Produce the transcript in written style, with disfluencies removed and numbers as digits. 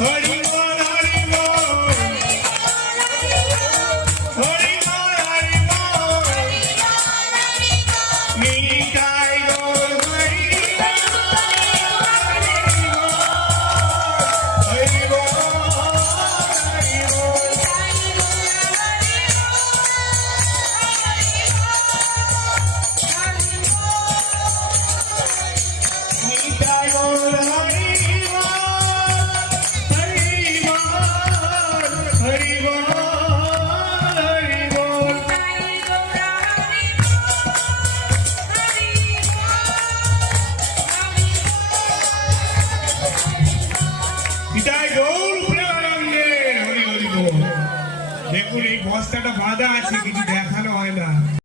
হরি বল হরি বল হরি বল হরি বল নিতাই গৌর হরি হরি বল হরি বল নিতাই গৌর হরি দেখুন এই বস্তাটা বাঁধা আছে, কিছু দেখানো হয় না।